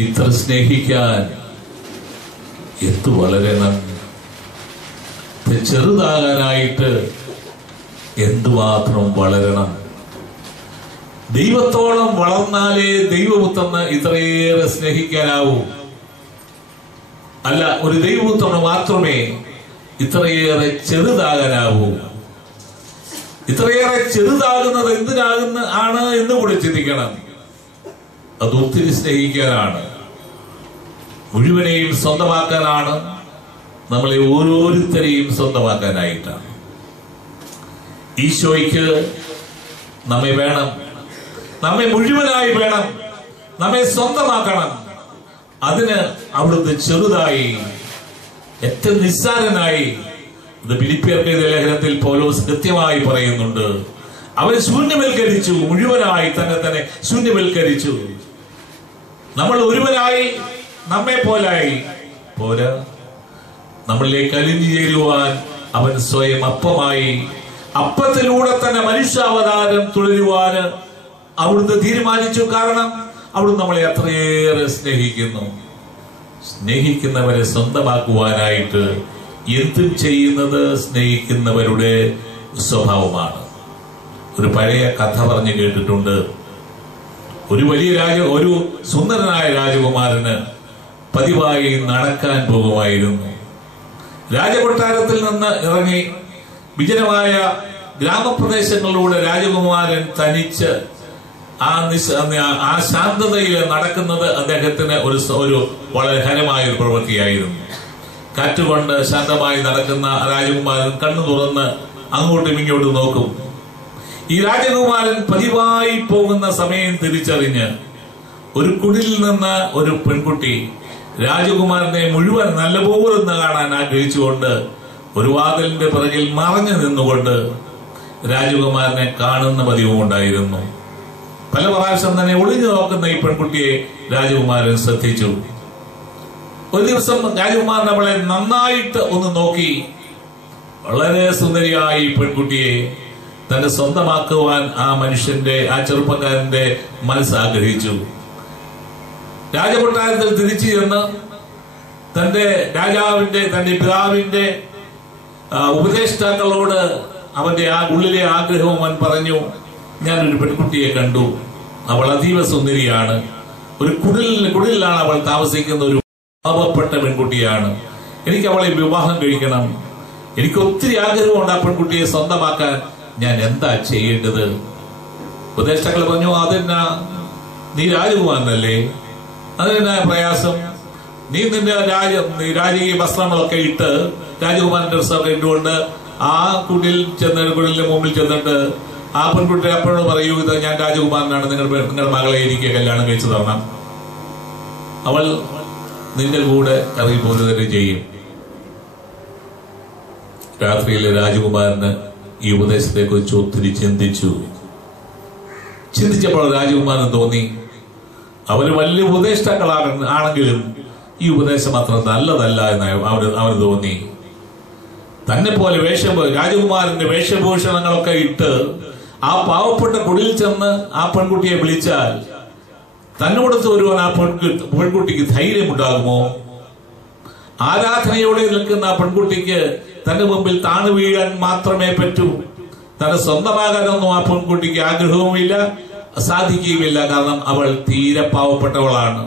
ഇത്ര സ്നേഹിക്കാൻ എന്തു വളരണം, ചെറുതാകാനായിട്ട് എന്തുമാത്രം വളരണം. ദൈവത്തോളം വളർന്നാലേ ദൈവപുത്രന് ഇത്രയേറെ സ്നേഹിക്കാനാവൂ. അല്ല, ഒരു ദൈവപുത്രന് മാത്രമേ ഇത്രയേറെ ചെറുതാകാനാവൂ. ഇത്രയേറെ ചെറുതാകുന്നത് എന്തിനാണ് എന്ന് കൂടെ ചിന്തിക്കണം. അത് ഒത്തിരി സ്നേഹിക്കാനാണ്, മുഴുവനെയും സ്വന്തമാക്കാനാണ്, നമ്മളെ ഓരോരുത്തരെയും സ്വന്തമാക്കാനായിട്ടാണ്. ഈശോയ്ക്ക് നമ്മെ വേണം, നമ്മെ മുഴുവനായി വേണം, നമ്മെ സ്വന്തമാക്കണം. അതിന് അവിടുന്ന് ചെറുതായി, ഏറ്റവും നിസ്സാരനായി. ഇത് ഫിലിപ്പിയർക്ക് എഴുതിയ ലേഖനത്തിൽ പൗലോസ് കൃത്യമായി പറയുന്നുണ്ട്. അവൻ ശൂന്യവൽക്കരിച്ചു, മുഴുവനായി തന്നെ ശൂന്യവൽക്കരിച്ചു. നമ്മൾ ഒരുവനായി, നമ്മെ പോലായി പോരാ, നമ്മളിലേക്ക് അലിഞ്ഞു ചേരുവാൻ അവൻ സ്വയം അപ്പമായി, അപ്പത്തിലൂടെ തന്നെ മനുഷ്യാവതാരം തുടരുവാന് അവിടുന്ന് തീരുമാനിച്ചു. കാരണം അവിടുന്ന് നമ്മളെ അത്രയേറെ സ്നേഹിക്കുന്നു. സ്നേഹിക്കുന്നവരെ സ്വന്തമാക്കുവാനായിട്ട് എന്തും ചെയ്യുന്നത് സ്നേഹിക്കുന്നവരുടെ സ്വഭാവമാണ്. ഒരു പഴയ കഥ പറഞ്ഞു കേട്ടിട്ടുണ്ട്. ഒരു സുന്ദരനായ രാജകുമാരന് പതിവായി നടക്കാൻ പോകുമായിരുന്നു. രാജകൊട്ടാരത്തിൽ നിന്ന് ഇറങ്ങി വിജനമായ ഗ്രാമപ്രദേശങ്ങളിലൂടെ രാജകുമാരൻ തനിച്ച് ആ ശാന്തതയിൽ നടക്കുന്നത് അദ്ദേഹത്തിന് ഒരു വളരെ ഹരമായ ഒരു പ്രവൃത്തിയായിരുന്നു. കാറ്റുകൊണ്ട് ശാന്തമായി നടക്കുന്ന രാജകുമാരൻ കണ്ണു തുറന്ന് അങ്ങോട്ടും ഇങ്ങോട്ടും നോക്കും. ഈ രാജകുമാരൻ പതിവായി പോകുന്ന സമയം തിരിച്ചറിഞ്ഞ് ഒരു കുടിലിൽ നിന്ന് ഒരു പെൺകുട്ടി രാജകുമാരനെ മുഴുവൻ നല്ലപോലെ കാണാൻ ആഗ്രഹിച്ചുകൊണ്ട് ഒരു വാതിലിന്റെ പിറകിൽ മറഞ്ഞു നിന്നുകൊണ്ട് രാജകുമാരനെ കാണുന്ന പതിവും ഉണ്ടായിരുന്നു. പല പ്രാവശ്യം തന്നെ ഒളിഞ്ഞു നോക്കുന്ന ഈ പെൺകുട്ടിയെ രാജകുമാരൻ ശ്രദ്ധിച്ചു. ഒരു ദിവസം രാജകുമാരൻ അവളെ നന്നായിട്ട് ഒന്ന് നോക്കി. വളരെ സുന്ദരിയായ ഈ പെൺകുട്ടിയെ തന്നെ സ്വന്തമാക്കുവാൻ ആ ചെറുപ്പക്കാരന്റെ മനസ്സാഗ്രഹിച്ചു. രാജകൊട്ടാരത്തിൽ തിരിച്ചു ചെന്ന് തന്റെ പിതാവിന്റെ ഉപദേഷ്ടാക്കളോട് അവന്റെ ഉള്ളിലെ ആഗ്രഹവും അവൻ പറഞ്ഞു. ഞാനൊരു പെൺകുട്ടിയെ കണ്ടു, അവൾ അതീവ സുന്ദരിയാണ്, ഒരു കുടിലാണ് അവൾ താമസിക്കുന്ന, ഒരു പാവപ്പെട്ട പെൺകുട്ടിയാണ്. എനിക്ക് അവളെ വിവാഹം കഴിക്കണം. എനിക്ക് ഒത്തിരി ആഗ്രഹമുണ്ട് ആ പെൺകുട്ടിയെ സ്വന്തമാക്കാൻ. ഞാൻ എന്താ ചെയ്യേണ്ടത്? ഉപദേഷ്ടാക്കൾ പറഞ്ഞു, അതെന്നാ, നീ രാജകുമാരനല്ലേ, അതെന്നാ പ്രയാസം? നീ നിന്റെ രാജകീയ വസ്ത്രങ്ങളൊക്കെ ഇട്ട് രാജകുമാരന്റെ ഡ്രസ്സൊക്കെ ഇട്ടുകൊണ്ട് ആ കുടിലിന്റെ മുമ്പിൽ ചെന്നിട്ട് ആ പെൺകുട്ടി അപ്പോഴോട് പറയൂ, ഇത് ഞാൻ രാജകുമാരനാണ്, നിങ്ങളുടെ മകളെ എനിക്ക് കല്യാണം കഴിച്ചു തരണം. അവൾ നിന്റെ കൂടെ ഇറങ്ങി പോരുക തന്നെ ചെയ്യും. രാത്രിയിലെ രാജകുമാരന് ഈ ഉപദേശത്തെ കുറിച്ച് ഒത്തിരി ചിന്തിച്ചപ്പോൾ രാജകുമാരന് തോന്നി, അവര് വലിയ ഉപദേഷ്ടാക്കളാണെങ്കിലും ഈ ഉപദേശം അത്ര നല്ലതല്ല എന്ന് അവന് തോന്നി. തന്നെ പോലെ രാജകുമാരന്റെ വേഷഭൂഷണങ്ങളൊക്കെ ഇട്ട് ആ പാവപ്പെട്ട കുടിയിൽ ചെന്ന് ആ പെൺകുട്ടിയെ വിളിച്ചാൽ തന്നോടത്ത് വരുവാൻ ആ പെൺകുട്ടിക്ക് ധൈര്യമുണ്ടാകുമോ? ആരാധനയോടെ നിൽക്കുന്ന ആ പെൺകുട്ടിക്ക് തന്റെ മുമ്പിൽ താണു വീഴാൻ മാത്രമേ പറ്റൂ. തന്നെ സ്വന്തമാകാനൊന്നും ആ പെൺകുട്ടിക്ക് ആഗ്രഹവുമില്ല, സാധിക്കുകയുമില്ല. കാരണം അവൾ തീരെ പാവപ്പെട്ടവളാണ്.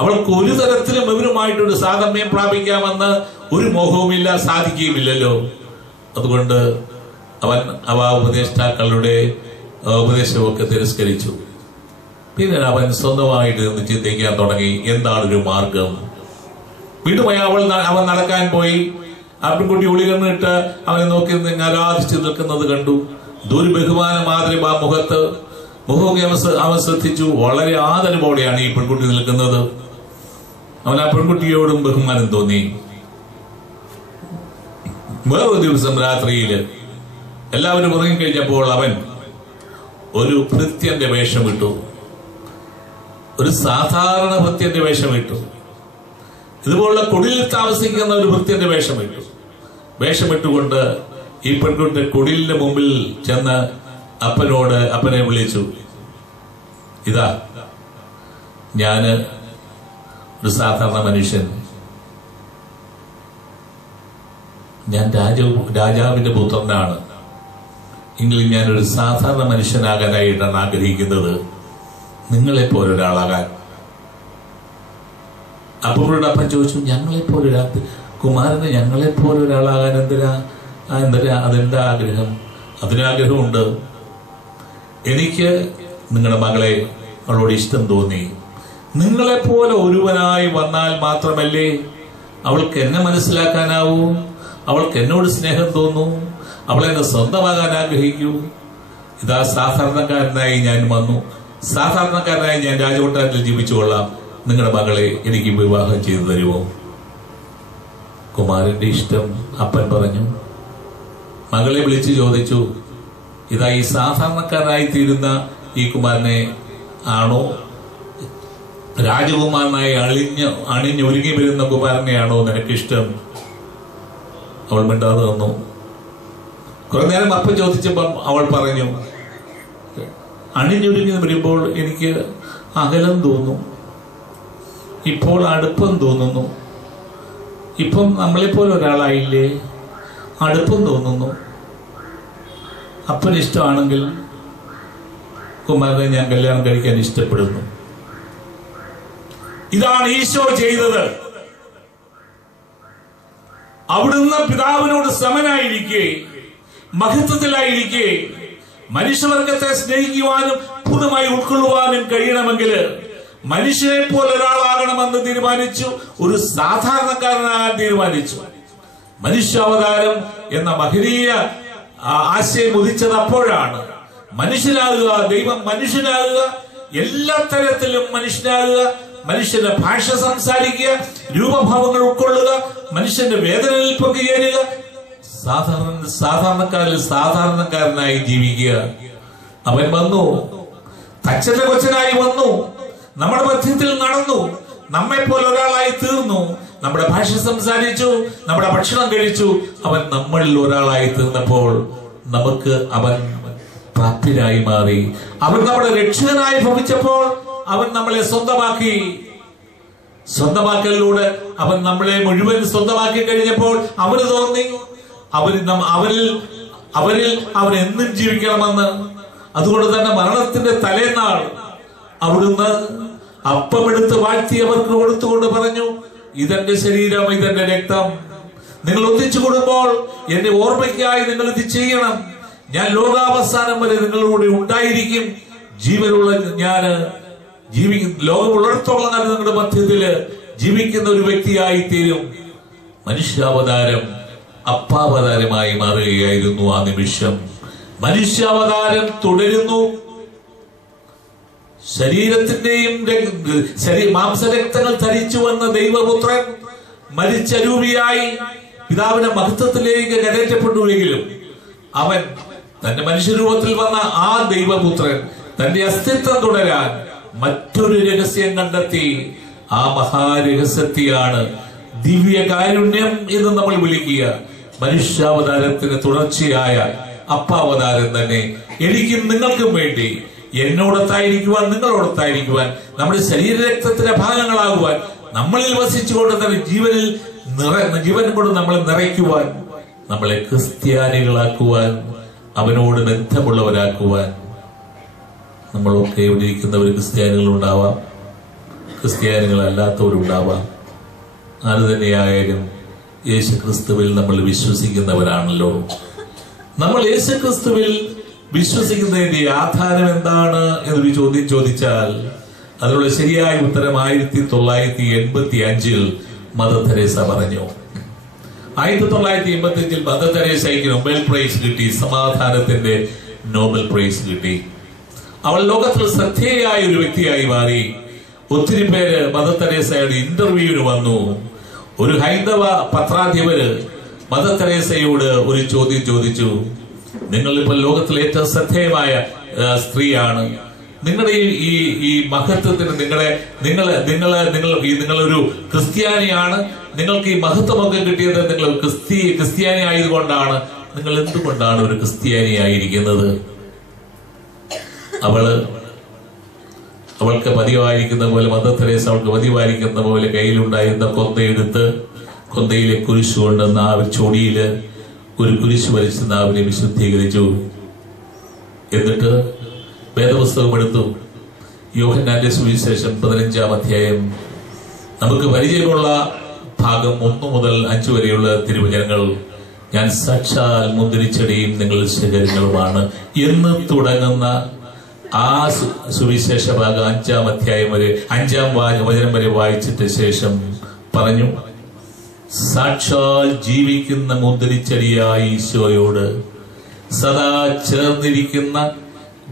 അവൾക്ക് ഒരു തരത്തിലും ഇവരുമായിട്ടൊരു സാധമ്യം പ്രാപിക്കാമെന്ന് ഒരു മോഹവുമില്ല, സാധിക്കുകയുമില്ലല്ലോ. അതുകൊണ്ട് അവ ഉപദേഷ്ടാക്കളുടെ ഉപദേശമൊക്കെ തിരസ്കരിച്ചു. പിന്നെ അവൻ സ്വന്തമായിട്ട് നിന്ന് ചിന്തിക്കാൻ തുടങ്ങി, എന്താണൊരു മാർഗം. വീണ്ടും അവൻ നടക്കാൻ പോയി. ആ പെൺകുട്ടി ഒളികണ്ണിട്ട് അവനെ നോക്കി ആരാധിച്ചു നിൽക്കുന്നത് കണ്ടു. ദുർബഹുമാന മാതിരി ആ മുഖമൊക്കെ അവൻ ശ്രദ്ധിച്ചു. വളരെ ആദരവോടെയാണ് ഈ പെൺകുട്ടി നിൽക്കുന്നത്. അവൻ ആ പെൺകുട്ടിയോടും ബഹുമാനം തോന്നി. വേറൊരു ദിവസം രാത്രിയില് എല്ലാവരും ഉറങ്ങിക്കഴിഞ്ഞപ്പോൾ അവൻ ഒരു ഭൃത്യന്റെ വേഷമിട്ടു. ഒരു സാധാരണ ഭൃത്യന്റെ വേഷമിട്ടു. ഇതുപോലുള്ള കുടിലിൽ താമസിക്കുന്ന ഒരു ഭൃത്യന്റെ വേഷമിട്ടുകൊണ്ട് ഈ പെൺകുട്ടി കുടിലിന്റെ മുമ്പിൽ ചെന്ന് അപ്പനെ വിളിച്ചു, ഇതാ ഞാന് ഒരു സാധാരണ മനുഷ്യൻ. ഞാൻ രാജാവിന്റെ പുത്രനാണ് എങ്കിലും ഞാനൊരു സാധാരണ മനുഷ്യനാകാനായിട്ടാണ് ആഗ്രഹിക്കുന്നത്, നിങ്ങളെപ്പോലെ ഒരാളാകാൻ. അപ്പൂരുടെ അപ്പൻ ചോദിച്ചു, ഞങ്ങളെപ്പോലെ കുമാരന് ഞങ്ങളെപ്പോലെ ഒരാളാകാൻ എന്തിനാ അതെന്താ ആഗ്രഹം? അതിനാഗ്രഹമുണ്ട്. എനിക്ക് നിങ്ങളുടെ മകളെ അവളോട് ഇഷ്ടം തോന്നി. നിങ്ങളെപ്പോലെ ഒരുവനായി വന്നാൽ മാത്രമല്ലേ അവൾക്ക് എന്നെ മനസ്സിലാക്കാനാവൂ, അവൾക്ക് എന്നോട് സ്നേഹം തോന്നൂ, അവളെന്നെ സ്വന്തമാകാൻ ആഗ്രഹിക്കൂ. ഇതാ സാധാരണക്കാരനായി ഞാൻ വന്നു, സാധാരണക്കാരനായി ഞാൻ രാജകൊട്ടാരത്തിൽ ജീവിച്ചുകൊള്ളാം, നിങ്ങളുടെ മകളെ എനിക്ക് വിവാഹം ചെയ്തു തരുമോ? കുമാരന്റെ ഇഷ്ടം അപ്പൻ പറഞ്ഞു. മകളെ വിളിച്ചു ചോദിച്ചു, ഇതാ ഈ സാധാരണക്കാരനായി തീരുന്ന ഈ കുമാരനെ ആണോ, രാജകുമാരനായി അണിഞ്ഞൊരുങ്ങി വരുന്ന കുമാരനെയാണോ നിനക്കിഷ്ടം? അവൾ മിണ്ടാതെ വന്നു. കുറെ നേരം അപ്പൻ ചോദിച്ചപ്പം അവൾ പറഞ്ഞു, അണിഞ്ഞൊരുങ്ങി വരുമ്പോൾ എനിക്ക് അകലം തോന്നും, ഇപ്പോൾ അടുപ്പം തോന്നുന്നു. ഇപ്പം നമ്മളെപ്പോലെ ഒരാളായില്ലേ, അടുപ്പം തോന്നുന്നു. അപ്പന് ഇഷ്ടമാണെങ്കിൽ കുമാരനെ ഞാൻ കല്യാണം കഴിക്കാൻ ഇഷ്ടപ്പെടുന്നു. ഇതാണ് ഈശോ ചെയ്തത്. അവിടുന്ന് പിതാവിനോട് സമനായിരിക്കെ, മഹത്വത്തിലായിരിക്കെ മനുഷ്യവർഗത്തെ സ്നേഹിക്കുവാനും പൂർണ്ണമായി ഉൾക്കൊള്ളുവാനും കഴിയണമെങ്കിൽ മനുഷ്യനെ പോലെ ഒരാളാകണമെന്ന് തീരുമാനിച്ചു, ഒരു സാധാരണക്കാരനാകാൻ തീരുമാനിച്ചു. മനുഷ്യാവതാരം എന്ന മഹനീയ ആശയം ഉദിച്ചത് അപ്പോഴാണ്. മനുഷ്യനാകുക, ദൈവം മനുഷ്യനാകുക, എല്ലാ തരത്തിലും മനുഷ്യനാകുക, മനുഷ്യന്റെ ഭാഷ സംസാരിക്കുക, രൂപഭാവങ്ങൾ ഉൾക്കൊള്ളുക, മനുഷ്യന്റെ വേദനയിൽ പങ്കുചേരുക, സാധാരണക്കാരനായി ജീവിക്കുക. അവൻ വന്നു, തച്ചന്റെ കൊച്ചനായി വന്നു, നമ്മുടെ മധ്യത്തിൽ നടന്നു, നമ്മെ പോലെ ഒരാളായി തീർന്നു, നമ്മുടെ ഭാഷ സംസാരിച്ചു, നമ്മുടെ ഭക്ഷണം കഴിച്ചു. അവൻ നമ്മളിൽ ഒരാളായി തീർന്നപ്പോൾ നമുക്ക് അവൻ പ്രാപ്തരായി മാറി. അവൻ നമ്മുടെ രക്ഷകനായി ഭവിച്ചപ്പോൾ അവൻ നമ്മളെ സ്വന്തമാക്കി. സ്വന്തമാക്കലിലൂടെ അവൻ നമ്മളെ മുഴുവൻ സ്വന്തമാക്കി കഴിഞ്ഞപ്പോൾ അവന് തോന്നി അവരിൽ അവൻ എന്നും ജീവിക്കണമെന്ന്. അതുകൊണ്ട് തന്നെ മരണത്തിന്റെ തലേന്നാൾ അവിടുന്ന് അപ്പമെടുത്ത് വാഴ്ത്തി അവർക്ക് കൊടുത്തുകൊണ്ട് പറഞ്ഞു, ഇതെന്റെ ശരീരം, ഇതെന്റെ രക്തം. നിങ്ങൾ ഒന്നിച്ചു കൂടുമ്പോൾ എന്റെ ഓർമ്മയ്ക്കായി നിങ്ങൾ ഇത് ചെയ്യണം. ഞാൻ ലോകാവസാനം വരെ നിങ്ങളുടെ ഉണ്ടായിരിക്കും. ജീവനുള്ള ഞാന് ലോകമുള്ളിടത്തോളം കാലം നിങ്ങളുടെ മധ്യത്തില് ജീവിക്കുന്ന ഒരു വ്യക്തിയായി തീരും. മനുഷ്യാവതാരം അപ്പാവതാരമായി മാറുകയായിരുന്നു ആ നിമിഷം. മനുഷ്യാവതാരം തുടരുന്നു. ശരീരത്തിന്റെയും മാംസരക്തങ്ങൾ ധരിച്ചു വന്ന ദൈവപുത്രൻ മരിച്ചരൂപിയായി പിതാവിന്റെ മഹത്വത്തിലേക്ക് കരയറ്റപ്പെട്ടുവെങ്കിലും അവൻ തന്റെ മനുഷ്യരൂപത്തിൽ വന്ന ആ ദൈവപുത്രൻ തന്റെ അസ്തിത്വം തുടരാൻ മറ്റൊരു രഹസ്യം കണ്ടെത്തി. ആ മഹാരഹസ്യത്തെയാണ് ദിവ്യകാരുണ്യം എന്ന് നമ്മൾ വിളിക്കുക. മനുഷ്യാവതാരത്തിന് തുടർച്ചയായ അപ്പാവതാരം തന്നെ എനിക്കും നിങ്ങൾക്കും വേണ്ടി എന്നോടൊത്തായിരിക്കുവാൻ, നിങ്ങളോടൊത്തായിരിക്കുവാൻ, നമ്മുടെ ശരീരരക്തത്തിന്റെ ഭാഗങ്ങളാകുവാൻ, നമ്മളിൽ വസിച്ചുകൊണ്ട് തന്നെ ജീവൻ കൊണ്ട് നമ്മളെ നിറയ്ക്കുവാൻ, നമ്മളെ ക്രിസ്ത്യാനികളാക്കുവാൻ, അവനോട് ബന്ധമുള്ളവരാക്കുവാൻ. നമ്മളൊക്കെ ഇവിടെ ഇരിക്കുന്നവർ ക്രിസ്ത്യാനികളുണ്ടാവാം, ക്രിസ്ത്യാനികളല്ലാത്തവരുണ്ടാവാം. ആര് തന്നെയായാലും യേശു ക്രിസ്തുവിൽ നമ്മൾ വിശ്വസിക്കുന്നവരാണല്ലോ. നമ്മൾ യേശു ക്രിസ്തുവിൽ വിശ്വസിക്കുന്നതിന്റെ ആധാരം എന്താണ് എന്നൊരു ചോദ്യം ചോദിച്ചാൽ അതിനുള്ള ശരിയായ ഉത്തരം 1985 മദർ തെരേസ പറഞ്ഞു. 1985 മദർ തെരേസയ്ക്ക് നൊബേൽ പ്രൈസ് കിട്ടി, സമാധാനത്തിന്റെ നോബൽ പ്രൈസ് കിട്ടി. അവൾ ലോകത്തിൽ ശ്രദ്ധേയായ ഒരു വ്യക്തിയായി മാറി. ഒത്തിരി പേര് മദർ തെരേസയുടെ ഇന്റർവ്യൂവിന് വന്നു. ഒരു ഹൈന്ദവ പത്രാധിപര് മദർ തെരേസയോട് ഒരു ചോദ്യം ചോദിച്ചു. നിങ്ങളിപ്പോൾ ലോകത്തിലെ ഏറ്റവും ശ്രദ്ധേയമായ സ്ത്രീയാണ്, നിങ്ങളുടെ ഈ മഹത്വത്തിന് നിങ്ങളൊരു ക്രിസ്ത്യാനിയാണ്, നിങ്ങൾക്ക് ഈ മഹത്വമൊക്കെ കിട്ടിയത് നിങ്ങൾ ക്രിസ്ത്യാനി ആയതുകൊണ്ടാണ്. നിങ്ങൾ എന്തുകൊണ്ടാണ് ഒരു ക്രിസ്ത്യാനി ആയിരിക്കുന്നത്? അവള് അവൾക്ക് പതിവായിരിക്കുന്ന പോലെ, മദർ തെരേസ അവൾക്ക് പതിവായിരിക്കുന്ന പോലെ കയ്യിലുണ്ടായിരുന്ന കൊന്തയെടുത്ത് കൊന്തയിലെ കുരിശ് കൊണ്ട് നാവിൽ ചൊടിയില് ഒരു കുരിശ് വരച്ച് നാവിനെ വിശുദ്ധീകരിച്ചു. എന്നിട്ട് വേദപുസ്തകം എടുത്തു. യോഹന്നാന്റെ സുവിശേഷം 15-ാം അധ്യായം, നമുക്ക് പരിചയമുള്ള ഭാഗം 1 മുതൽ 5 വരെയുള്ള തിരുവചനങ്ങൾ. ഞാൻ സാക്ഷാൽ മുന്തിരിച്ചെടിയും നിങ്ങൾ ശേഖരങ്ങളുമാണ് എന്ന് തുടങ്ങുന്ന ആ സുവിശേഷ ഭാഗം 5-ാം അധ്യായം വരെ 5-ാം വചനം വരെ വായിച്ചിട്ട് ശേഷം പറഞ്ഞു, സാക്ഷാൽ ജീവിക്കുന്ന മുന്തിരിച്ചെടിയായ ഈശോയോട് സദാ ചേർന്നിരിക്കുന്ന,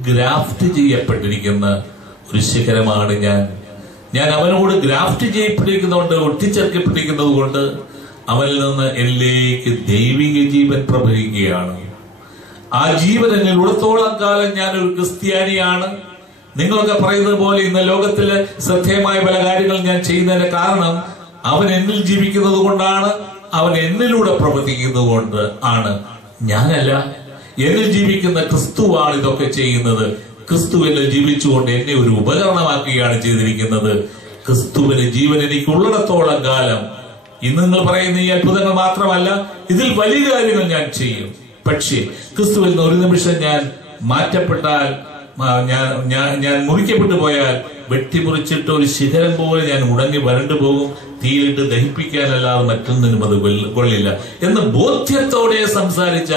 ഗ്രാഫ്റ്റ് ചെയ്യപ്പെട്ടിരിക്കുന്ന ഒരു ശിഖരമാണ് ഞാൻ അവനോട് ഗ്രാഫ്റ്റ് ചെയ്യപ്പെട്ടിരിക്കുന്നതുകൊണ്ട്, ഒട്ടിച്ചേർക്കപ്പെട്ടിരിക്കുന്നത് കൊണ്ട് അവനിൽ നിന്ന് എന്നിലേക്ക് ദൈവിക ജീവൻ പ്രവഹിക്കുകയാണ്. ആ ജീവൻ എന്നിൽ ഉള്ളത്തോളം കാലം ഞാനൊരു ക്രിസ്ത്യാനിയാണ്. നിങ്ങളൊക്കെ പറയുന്നത് പോലെ ഇന്ന് ലോകത്തിലെ ശ്രദ്ധേയമായ പല കാര്യങ്ങൾ ഞാൻ ചെയ്യുന്നതിന്റെ കാരണം അവൻ എന്നിൽ ജീവിക്കുന്നത് കൊണ്ടാണ്, അവൻ എന്നിലൂടെ പ്രവർത്തിക്കുന്നത് കൊണ്ട് ആണ്. ഞാനല്ല, എന്നിൽ ജീവിക്കുന്ന ക്രിസ്തുവാണ് ഇതൊക്കെ ചെയ്യുന്നത്. ക്രിസ്തു എന്നിൽ ജീവിച്ചുകൊണ്ട് എന്നെ ഒരു ഉപകരണമാക്കുകയാണ് ചെയ്തിരിക്കുന്നത്. ക്രിസ്തുവിന്റെ ജീവൻ എനിക്ക് ഉള്ളിടത്തോളം കാലം ഇന്ന് നിങ്ങൾ പറയുന്ന ഈ അത്ഭുതങ്ങൾ മാത്രമല്ല, ഇതിൽ വലിയ കാര്യങ്ങൾ ഞാൻ ചെയ്യും. പക്ഷേ ക്രിസ്തുവിൽ നിന്ന് ഒരു നിമിഷം ഞാൻ മാറ്റപ്പെട്ടാൽ, ഞാൻ മുറിക്കപ്പെട്ടു പോയാൽ, വെട്ടിമുറിച്ചിട്ട് ഒരു ശിഖരം പോലെ ഞാൻ ഉടങ്ങി വരണ്ടു പോകും. തീയിട്ട് ദഹിപ്പിക്കാനല്ലാതെ മറ്റൊന്നിനും അത് കൊള്ളില്ല എന്ന് ബോധ്യത്തോടെ സംസാരിച്ച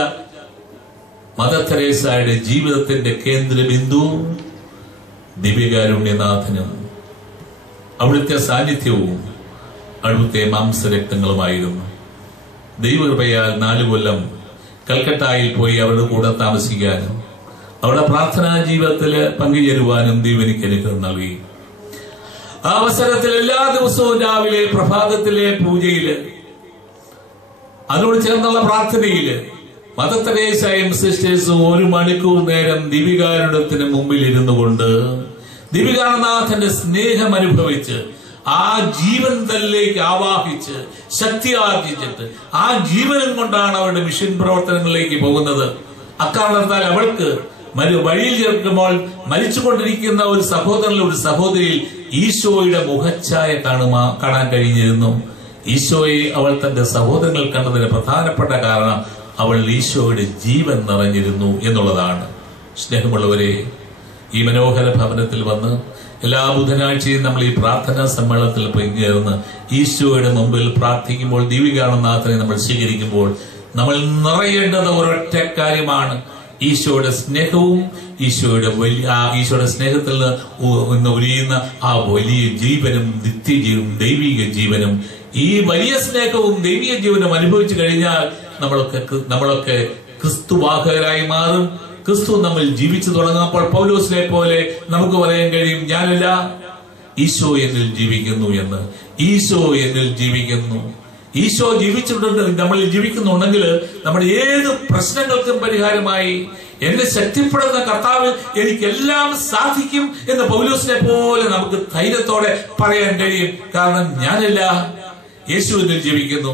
മദർ തെരേസയുടെ ജീവിതത്തിന്റെ കേന്ദ്രബിന്ദു ദിവ്യകാരുണ്യനാഥനും അവിടുത്തെ സാന്നിധ്യവും അവിടുത്തെ മാംസരക്തങ്ങളുമായിരുന്നു. ദൈവകൃപയാൽ 4 കൊല്ലം കൽക്കട്ടയിൽ പോയി അവരുടെ കൂടെ താമസിക്കാനും അവരുടെ പ്രാർത്ഥനാ ജീവിതത്തില് പങ്കുചേരുവാനും ദൈവം എനിക്ക് അനുഗ്രഹം നൽകി. ആ അവസരത്തിൽ എല്ലാ ദിവസവും രാവിലെ പ്രഭാതത്തിലെ പൂജയില്, അതിനോട് ചേർന്നുള്ള പ്രാർത്ഥനയില് മദർ തെരേസയും സിസ്റ്റേഴ്സും 1 മണിക്കൂർ നേരം ദിവ്യകാരുണ്യത്തിന് മുമ്പിൽ ഇരുന്നു കൊണ്ട് ദിവ്യകാരുണ്യനാഥന്റെ സ്നേഹം അനുഭവിച്ച് ആ ജീവൻ തന്നിലേക്ക് ആവാഹിച്ച് ശക്തി ആർജിച്ചിട്ട് ആ ജീവനം കൊണ്ടാണ് അവരുടെ മിഷൻ പ്രവർത്തനങ്ങളിലേക്ക് പോകുന്നത്. അക്കാരണത്താൽ അവൾക്ക് വഴിയിൽ ചേർക്കുമ്പോൾ മരിച്ചുകൊണ്ടിരിക്കുന്ന ഒരു സഹോദരനിൽ ഒരു സഹോദരിയിൽ ഈശോയുടെ മുഖച്ഛായ കാണാൻ കഴിഞ്ഞിരുന്നു. ഈശോയെ അവൾ തന്റെ സഹോദരങ്ങൾ കണ്ടതിന് പ്രധാനപ്പെട്ട കാരണം അവൾ ഈശോയുടെ ജീവൻ നിറഞ്ഞിരുന്നു എന്നുള്ളതാണ്. സ്നേഹമുള്ളവരെ, ഈ മനോഹര ഭവനത്തിൽ വന്ന് എല്ലാ ബുധനാഴ്ചയും നമ്മൾ ഈ പ്രാർത്ഥനാ സമ്മേളനത്തിൽ പങ്കുചേർന്ന് ഈശോയുടെ മുമ്പിൽ പ്രാർത്ഥിക്കുമ്പോൾ, ദിവ്യകാരുണ്യനാഥനെ നമ്മൾ സ്വീകരിക്കുമ്പോൾ നമ്മൾ നിറയേണ്ടത് ഒരൊറ്റ കാര്യമാണ്: ഈശോയുടെ സ്നേഹവും ഈശോയുടെ സ്നേഹത്തിൽ നിന്ന് ഉരിയുന്ന ആ വലിയ ജീവനും നിത്യജീവനും ദൈവിക ജീവനും. ഈ വലിയ സ്നേഹവും ദൈവിക ജീവനും അനുഭവിച്ചു കഴിഞ്ഞാൽ നമ്മളൊക്കെ ക്രിസ്തുവാഹകരായി മാറും. ക്രിസ്തു നമ്മൾ ജീവിച്ചു തുടങ്ങുമ്പോൾ പൗലോസിനെ പോലെ നമുക്ക് പറയാൻ കഴിയും, ഞാനല്ല, ഈശോ എന്നിൽ ജീവിക്കുന്നു എന്ന്. ഈശോ എന്നിൽ ജീവിക്കുന്നു. ഈശോ ജീവിച്ചിട്ടുണ്ട്, നമ്മളിൽ ജീവിക്കുന്നുണ്ടെങ്കിൽ നമ്മുടെ ഏത് പ്രശ്നങ്ങൾക്കും പരിഹാരമായി എന്നെ ശക്തിപ്പെടുന്ന കർത്താവിൽ എനിക്കെല്ലാം സാധിക്കും എന്ന് പൗലോസിനെ പോലെ നമുക്ക് ധൈര്യത്തോടെ പറയാൻ കഴിയും. കാരണം ഞാനല്ല, യേശു എന്നിൽ ജീവിക്കുന്നു.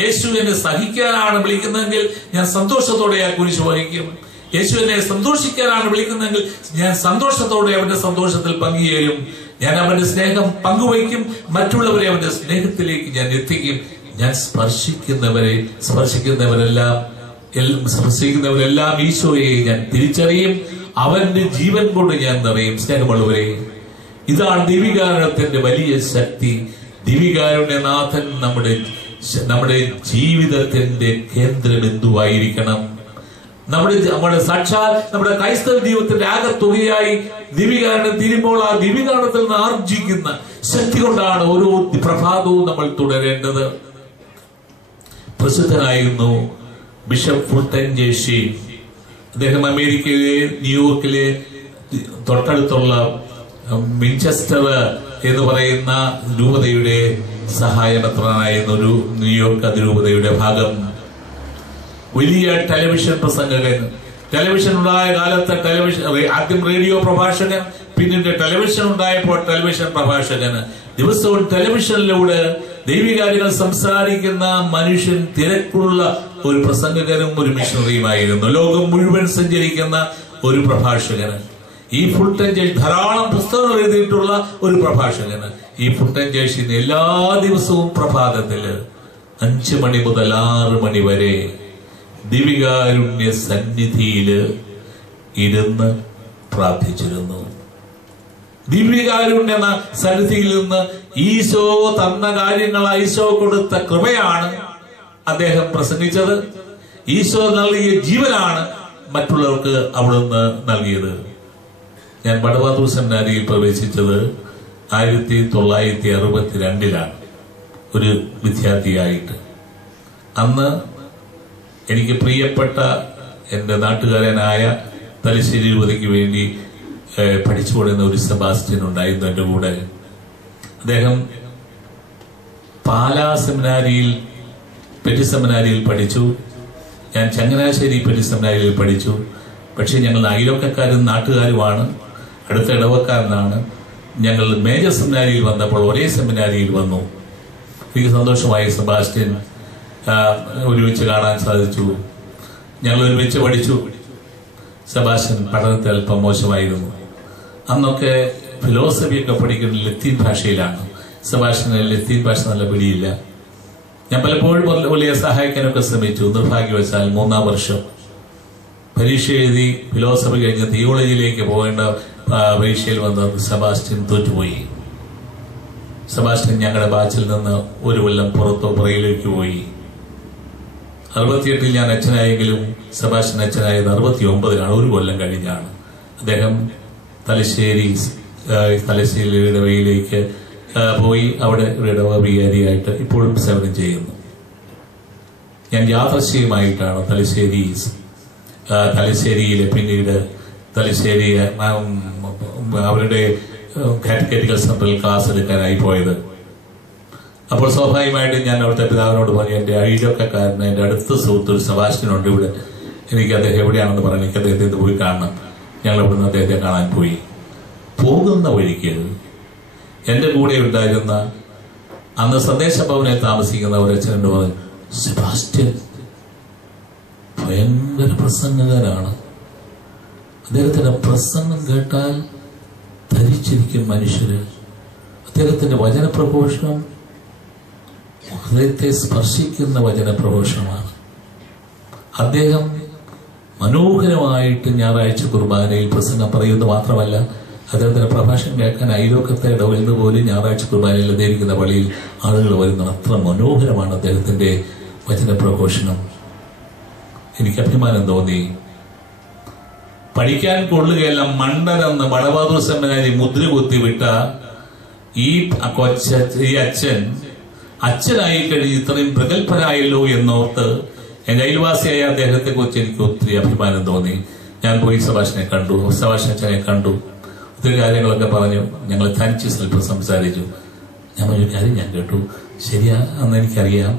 യേശു എന്നെ സഹിക്കാനാണ് വിളിക്കുന്നതെങ്കിൽ ഞാൻ സന്തോഷത്തോടെ ആ കുരിശ് വഹിക്കും. യേശു എന്നെ സന്തോഷിക്കാനാണ് വിളിക്കുന്നതെങ്കിൽ ഞാൻ സന്തോഷത്തോടെ അവന്റെ സന്തോഷത്തിൽ പങ്കുചേരും. ഞാൻ അവന്റെ സ്നേഹം പങ്കുവയ്ക്കും. മറ്റുള്ളവരെ അവന്റെ സ്നേഹത്തിലേക്ക് ഞാൻ എത്തിക്കും. ഞാൻ സ്പർശിക്കുന്നവരെല്ലാം ഈശോയെ ഞാൻ തിരിച്ചറിയും. അവന്റെ ജീവൻ കൊണ്ട് ഞാൻ നിറയും. സ്നേഹമുള്ളവരെ, ഇതാണ് ദിവ്യകാരുണ്യത്തിന്റെ വലിയ ശക്തി. ദിവ്യകാരുണ്യനാഥൻ നമ്മുടെ ജീവിതത്തിന്റെ കേന്ദ്രബിന്ദുവായിരിക്കണം. നമ്മുടെ സാക്ഷാൽ നമ്മുടെ ക്രൈസ്തവ ജീവിതത്തിന്റെ ആകത്തുകയായി ദിവ്യകാരുണ്യം തീരുമ്പോൾ ആ ദിവ്യകാരുണ്യത്തിൽ നിന്ന് ആർജിക്കുന്ന ശക്തി കൊണ്ടാണ് ഓരോ പ്രഭാതവും നമ്മൾ തുടരേണ്ടത്. പ്രസിദ്ധനായിരുന്നു ബിഷപ്പ് ഫുൾട്ടൻ ജേഷി. അദ്ദേഹം അമേരിക്കയിലെ ന്യൂയോർക്കിലെ തൊട്ടടുത്തുള്ള വിൻചെസ്റ്റർ എന്ന് പറയുന്ന രൂപതയുടെ സഹായപത്രനായിരുന്ന ഒരു ന്യൂയോർക്ക് അതിരൂപതയുടെ ഭാഗം. വലിയ ടെലിവിഷൻ പ്രസംഗകൻ. ടെലിവിഷൻ ഉണ്ടായ കാലത്ത് ആദ്യം റേഡിയോ പ്രഭാഷകൻ, പിന്നീട് ടെലിവിഷൻ ഉണ്ടായപ്പോൾ ടെലിവിഷൻ പ്രഭാഷകൻ. ദിവസവും ടെലിവിഷനിലൂടെ ദൈവികാര്യങ്ങൾ സംസാരിക്കുന്ന മനുഷ്യൻ തിരക്കുള്ള ഒരു പ്രസംഗകനും ഒരു മിഷണറിയുമായിരുന്നു. ലോകം മുഴുവൻ സഞ്ചരിക്കുന്ന ഒരു പ്രഭാഷകന്. ഈ ഫുൾട്ടൻ ജേഷി ധാരാളം പുസ്തകങ്ങൾ എഴുതിയിട്ടുള്ള ഒരു പ്രഭാഷകന്. ഈ ഫുൾട്ടൻ ജേഷി എല്ലാ ദിവസവും പ്രഭാതത്തില് 5 മണി മുതൽ 6 മണി വരെ ദിവികാരുണ്യ സന്നിധിയില് ഇരുന്ന് പ്രാർത്ഥിച്ചിരുന്നു. ദിവ്യകാരുണ്യ സന്നിധിയിൽ നിന്ന് ഈശോ തന്ന കാര്യങ്ങൾ, ഈശോ കൊടുത്ത കൃപയാണ് അദ്ദേഹം പ്രസംഗിച്ചത്. ഈശോ നൽകിയ ജീവനാണ് മറ്റുള്ളവർക്ക് അവിടുന്ന് നൽകിയത്. ഞാൻ ബടവാതൂർ സെമിനാരിയിൽ പ്രവേശിച്ചത് 1962 ഒരു വിദ്യാർത്ഥിയായിട്ട്. അന്ന് എനിക്ക് പ്രിയപ്പെട്ട എന്റെ നാട്ടുകാരനായ തലശ്ശേരി രൂപതയ്ക്ക് വേണ്ടി പഠിച്ചുകൊണ്ടിരുന്ന ഒരു സെബാസ്റ്റ്യൻ ഉണ്ടായിരുന്നു എന്റെ കൂടെ. അദ്ദേഹം പാലാ സെമിനാരിയിൽ, പെറ്റി സെമിനാരിയിൽ പഠിച്ചു. ഞാൻ ചങ്ങനാശ്ശേരി പെറ്റി സെമിനാരിയിൽ പഠിച്ചു. പക്ഷെ ഞങ്ങൾ അയൽവക്കക്കാരും നാട്ടുകാരുമാണ്, അടുത്ത ഇടവക്കാരനാണ്. ഞങ്ങൾ മേജർ സെമിനാരിയിൽ വന്നപ്പോൾ ഒരേ സെമിനാരിയിൽ വന്നു. എനിക്ക് സന്തോഷമായി. സെബാസ്റ്റ്യൻ ഒരുമിച്ച് കാണാൻ സാധിച്ചു. ഞങ്ങൾ ഒരുമിച്ച് പഠിച്ചു. സെബാസ്റ്റ്യൻ പഠനത്തിൽ അല്പം മോശമായിരുന്നു. അന്നൊക്കെ ഫിലോസഫിയൊക്കെ പഠിക്കുന്നത് ലത്തീൻ ഭാഷയിലാണ്. സെബാസ്റ്റ്യന് ലത്തീൻ ഭാഷ നല്ല പിടിയില്ല. ഞാൻ പലപ്പോഴും വലിയ സഹായിക്കാനൊക്കെ ശ്രമിച്ചു. നിർഭാഗ്യവശാൽ 3-ാം വർഷം പരീക്ഷ എഴുതി ഫിലോസഫി കഴിഞ്ഞ് തിയോളജിയിലേക്ക് പോകേണ്ട പരീക്ഷയിൽ വന്ന് സെബാസ്റ്റ്യൻ തോറ്റുപോയി. സെബാസ്റ്റ്യൻ ഞങ്ങളുടെ ബാച്ചിൽ നിന്ന് ഒരു കൊല്ലം പുറയിലേക്ക് പോയി. 68 ഞാൻ അച്ഛനായെങ്കിലും സെബാസ്റ്റ്യൻ അച്ഛനായത് 69 ഒരു കൊല്ലം കഴിഞ്ഞാണ്. അദ്ദേഹം തലശ്ശേരി ഇടവയിലേക്ക് പോയി. അവിടെ ഇടവ വികാരിയായിട്ട് ഇപ്പോഴും സേവനം ചെയ്യുന്നു. ഞാൻ യാദൃശ്ചികമായിട്ടാണ് തലശ്ശേരിയിലെ പിന്നീട് തലശ്ശേരി അവരുടെ കാറ്റഗറ്റിക്കൽ സെന്ററിൽ ക്ലാസ് എടുക്കാനായി പോയത്. അപ്പോൾ സ്വാഭാവികമായിട്ട് ഞാൻ അവിടുത്തെ പിതാവിനോട് പറഞ്ഞു, എന്റെ അയൽവക്കക്കാരന്, എന്റെ അടുത്ത സുഹൃത്ത് സെബാസ്റ്റ്യനുണ്ട് ഇവിടെ, എനിക്ക് അദ്ദേഹം എവിടെയാണെന്ന് പറഞ്ഞു, എനിക്ക് അദ്ദേഹത്തെ പോയി കാണണം. ഞങ്ങൾ അവിടുന്ന് അദ്ദേഹത്തെ കാണാൻ പോയി. പോകുന്ന വഴിക്ക് എന്റെ കൂടെ ഉണ്ടായിരുന്ന അന്ന് സന്ദേശ ഭവനിൽ താമസിക്കുന്ന ഒരു അച്ഛനോട് പറഞ്ഞു, സെബാസ്റ്റ്യൻ ഭയങ്കര പ്രസംഗകനാണ്. അദ്ദേഹത്തിന്റെ പ്രസംഗം കേട്ടാൽ ധരിച്ചിരിക്കും മനുഷ്യര്. അദ്ദേഹത്തിന്റെ വചനപ്രഘോഷണം ഹൃദയത്തെ സ്പർശിക്കുന്ന വചനപ്രഘോഷമാണ്. അദ്ദേഹം മനോഹരമായിട്ട് ഞായറാഴ്ച കുർബാനയിൽ പ്രസംഗം പറയുന്നത് മാത്രമല്ല, അദ്ദേഹത്തിന്റെ പ്രഭാഷണം കേൾക്കാൻ അയൽവക്കത്തെ ഇടവയിൽ പോലും ഞായറാഴ്ച കുർബാനയിൽ അദ്ദേഹിക്കുന്ന പള്ളിയിൽ ആളുകൾ വരുന്നത്. അത്ര മനോഹരമാണ് അദ്ദേഹത്തിന്റെ വചനപ്രഘോഷണം. എനിക്ക് അഭിമാനം തോന്നി. പഠിക്കാൻ കൊള്ളുകയല്ല, മണ്ടനെന്ന് ബടവാതൂർ സെമിനാരി മുദ്ര കുത്തിവിട്ട ഈ അച്ഛൻ അച്ഛനായി കഴിഞ്ഞ് ഇത്രയും പ്രഗത്ഭനായല്ലോ എന്നോർത്ത് എന്റെ അയൽവാസിയായ അദ്ദേഹത്തെ കുറിച്ച് എനിക്ക് ഒത്തിരി അഭിമാനം തോന്നി. ഞാൻ പോയി സെബാസ്റ്റ്യനെ കണ്ടു, സെബാസ്റ്റ്യൻ അച്ഛനെ കണ്ടു, ഒത്തിരി കാര്യങ്ങളൊക്കെ പറഞ്ഞു. ഞങ്ങൾ തനിച്ച് സ്വല്പം സംസാരിച്ചു. ഞാൻ ഒരു കാര്യം ഞാൻ കേട്ടു, ശരിയാ എന്ന് എനിക്കറിയാം.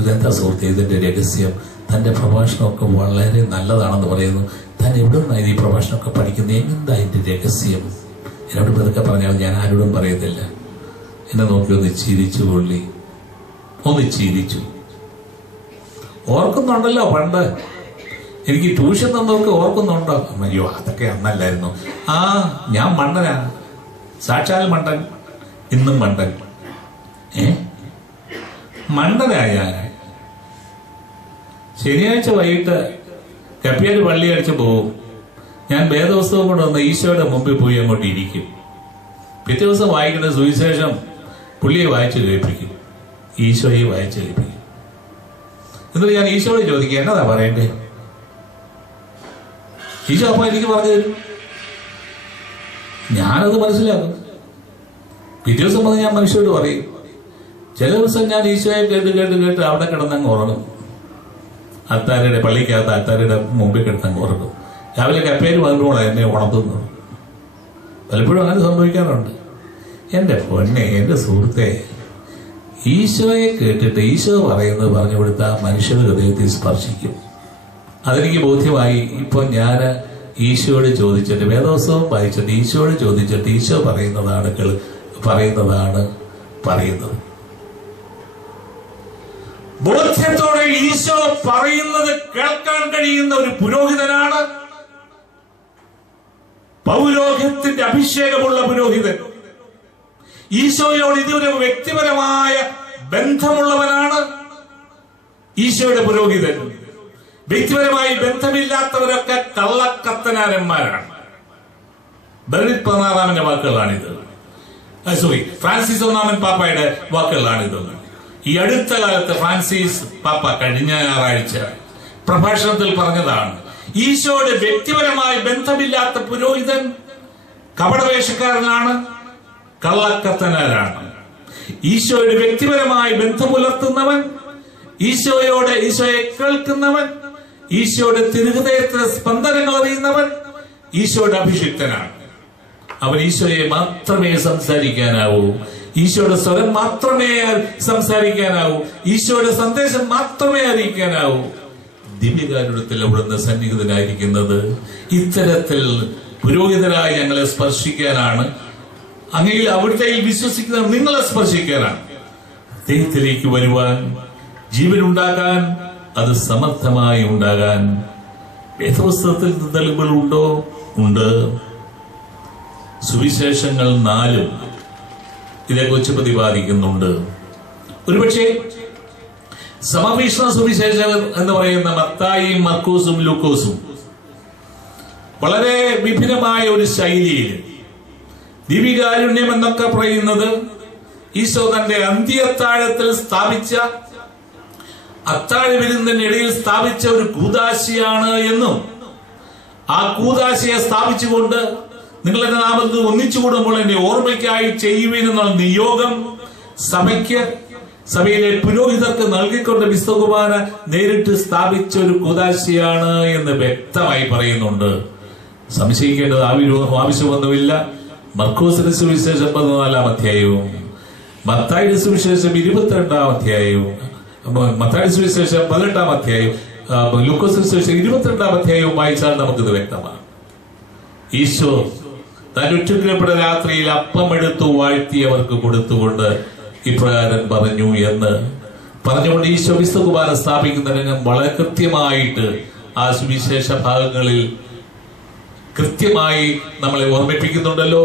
ഇതെന്താ സുഹൃത്തെ ഇതിന്റെ രഹസ്യം? തന്റെ പ്രഭാഷണമൊക്കെ വളരെ നല്ലതാണെന്ന് പറയുന്നു. താൻ എവിടെ നിന്നാണ് ഈ പ്രഭാഷണമൊക്കെ പഠിക്കുന്നത്? എന്താ ഇതിന്റെ രഹസ്യം? എന്നോട് പതുക്കെ പറഞ്ഞാൽ ഞാൻ ആരോടും പറയത്തില്ല. എന്നെ നോക്കി ഒന്ന് ചിരിച്ചു പുള്ളി, ഒന്ന് ചിരിച്ചു. ഓർക്കുന്നുണ്ടല്ലോ പണ്ട് എനിക്ക് ട്യൂഷൻ തന്നവർക്ക് ഓർക്കുന്നുണ്ടോ? അയ്യോ അതൊക്കെ അന്നല്ലായിരുന്നു. ഞാൻ മണ്ടനാ, സാക്ഷാൽ മണ്ടൻ, ഇന്നും മണ്ടൻ. മണ്ടനായ ശനിയാഴ്ച വൈകിട്ട് കപ്പിയാല് പള്ളി അടിച്ച് പോവും. ഞാൻ വേദപുസ്തകം കൊണ്ട് വന്ന് ഈശോയുടെ മുമ്പിൽ പോയി അങ്ങോട്ട് ഇരിക്കും. പിറ്റേ ദിവസം വായിക്കേണ്ട സുവിശേഷം പുള്ളിയെ വായിച്ചു കേൾപ്പിക്കും, ഈശോയെ വായിച്ചു കേൾപ്പിക്കും. എന്നിട്ട് ഞാൻ ഈശോയോട് ചോദിക്കുക, എന്നതാ പറയണ്ടേ? ഈശോ അപ്പൊ എനിക്ക് പറഞ്ഞു തരും, ഞാനത് മനസ്സിലാക്കും. പിറ്റേ ദിവസം വന്ന് ഞാൻ മനുഷ്യരോട് പറയും. ചില ദിവസം ഞാൻ ഈശോയെ കേട്ട് അവിടെ കിടന്നങ്ങ് ഉറങ്ങും. അത്താരയുടെ പള്ളിക്കകത്ത് അത്താരയുടെ മുമ്പിൽ കിടന്നങ്ങ് ഉറങ്ങും. രാവിലെ കപ്പേര് വന്നപ്പോഴാണ് എന്നെ ഉണർത്തുന്നത്. പലപ്പോഴും അങ്ങനെ സംഭവിക്കാറുണ്ട്. എന്റെ പൊന്നെ, എന്റെ സുഹൃത്തെ, ഈശോയെ കേട്ടിട്ട് ഈശോ പറയുന്നത് പറഞ്ഞു കൊടുത്താൽ മനുഷ്യരുടെ ഹൃദയത്തിൽ സ്പർശിക്കും. അതെനിക്ക് ബോധ്യമായി. ഇപ്പൊ ഞാൻ ഈശോയോട് ചോദിച്ചിട്ട്, വേദോത്സവം വായിച്ചിട്ട് ഈശോയോട് ചോദിച്ചിട്ട് ഈശോ പറയുന്നതാണ് പറയുന്നത്. ബോധ്യത്തോടെ ഈശോ പറയുന്നത് കേൾക്കാൻ കഴിയുന്ന ഒരു പുരോഹിതനാണ് പൗരോഹിത്യത്തിന്റെ അഭിഷേകമുള്ള പുരോഹിതൻ. ഈശോയോട് ഇതൊരു വ്യക്തിപരമായ ബന്ധമുള്ളവനാണ് ഈശോയുടെ പുരോഹിതൻ. വ്യക്തിപരമായി ബന്ധമില്ലാത്തവരൊക്കെ കള്ളക്കത്തനാരന്മാരാണ്. ബെനഡിക്ട് 16 വാക്കുകളാണിത്. ഫ്രാൻസിസ് 1 പാപ്പയുടെ വാക്കുകളാണിത്. ഈ അടുത്ത കാലത്ത് ഫ്രാൻസിസ് പാപ്പ കഴിഞ്ഞ ഞായറാഴ്ച പ്രഭാഷണത്തിൽ പറഞ്ഞതാണ്, ഈശോയുടെ വ്യക്തിപരമായി ബന്ധമില്ലാത്ത പുരോഹിതൻ കപടവേഷക്കാരനാണ്, കള്ളക്കത്തനാരാണ്. ഈശോയുടെ വ്യക്തിപരമായി ബന്ധം പുലർത്തുന്നവൻ, ഈശോയെ കേൾക്കുന്നവൻ, ഈശോയുടെ തിരുഹൃദയത്തിലെ സ്പന്ദനങ്ങൾ അറിയുന്നവൻ ഈശോയുടെ അഭിഷിക്തനാണ്. അവൻ ഈശോയെ മാത്രമേ സംസാരിക്കാനാവൂ, ഈശോയുടെ സ്വരം മാത്രമേ സംസാരിക്കാനാവൂ, ഈശോയുടെ സന്ദേശം മാത്രമേ അറിയിക്കാനാവൂ. ദിവ്യകാരുണ്യത്തിൽ അവിടുന്ന് സന്നിഹിതനായിരിക്കുന്നത് ഇത്തരത്തിൽ പുരോഹിതരായി ഞങ്ങളെ സ്പർശിക്കാനാണ്. അങ്ങയിൽ അവിടുത്തെ വിശ്വസിക്കുന്ന നിങ്ങളെ സ്പർശിക്കാനാണ്. ദൈവത്തിലേക്ക് വരുവാൻ, ജീവനുണ്ടാകാൻ, അത് സമർത്ഥമായി ഉണ്ടാകാൻ വേദപുസ്തകത്തിൽ തെളിവുകളുണ്ടോ? ഉണ്ട്. സുവിശേഷങ്ങൾ 4 ഇതേക്കുറിച്ച് പ്രതിപാദിക്കുന്നുണ്ട്. ഒരുപക്ഷെ സമവീക്ഷണ സുവിശേഷകർ എന്ന് പറയുന്ന മത്തായിയും മർക്കോസും ലൂക്കോസും വളരെ വിഭിന്നമായ ഒരു ശൈലിയിൽ ദിവ്യകാരുണ്യം എന്നൊക്കെ പറയുന്നത് ഈശോ തന്റെ അന്ത്യത്താഴത്തിൽ സ്ഥാപിച്ച, അത്താഴ വിരുന്നിനിടയിൽ സ്ഥാപിച്ച ഒരു കൂദാശയാണ് എന്നും, ആ കൂദാശയെ സ്ഥാപിച്ചുകൊണ്ട് നിങ്ങൾ എന്റെ നാമത്തിൽ ഒന്നിച്ചുകൂടുമ്പോൾ എന്റെ ഓർമ്മയ്ക്കായി ചെയ്യുവെന്നുള്ള നിയോഗം സഭയിലെ പുരോഹിതർക്ക് നൽകിക്കൊണ്ട് വിശുദ്ധ കുർബാന നേരിട്ട് സ്ഥാപിച്ച ഒരു കൂദാശയാണ് എന്ന് വ്യക്തമായി പറയുന്നുണ്ട്. സംശയിക്കേണ്ടത് ആവശ്യമൊന്നുമില്ല. മർക്കോസിന്റെ സുവിശേഷം 14 അധ്യായവും മത്തായിയുടെ സുവിശേഷം 22 അധ്യായവും മത്തായിയുടെ സുവിശേഷം 18 അധ്യായവും ലൂക്കോസിന്റെ സുവിശേഷം 22 അധ്യായവും വായിച്ചാൽ നമുക്കിത് വ്യക്തമാണ്. ഈശോ താൻ ഉച്ചക്കപ്പെട്ട രാത്രിയിൽ അപ്പമെടുത്തു വാഴ്ത്തി അവർക്ക് കൊടുത്തുകൊണ്ട് ഇപ്രകാരം പറഞ്ഞു എന്ന് പറഞ്ഞുകൊണ്ട് ഈശോ വിശുദ്ധ കുർബാന സ്ഥാപിക്കുന്നതിന് വളരെ കൃത്യമായിട്ട് ആ സുവിശേഷ ഭാഗങ്ങളിൽ കൃത്യമായി നമ്മളെ ഓർമ്മിപ്പിക്കുന്നുണ്ടല്ലോ.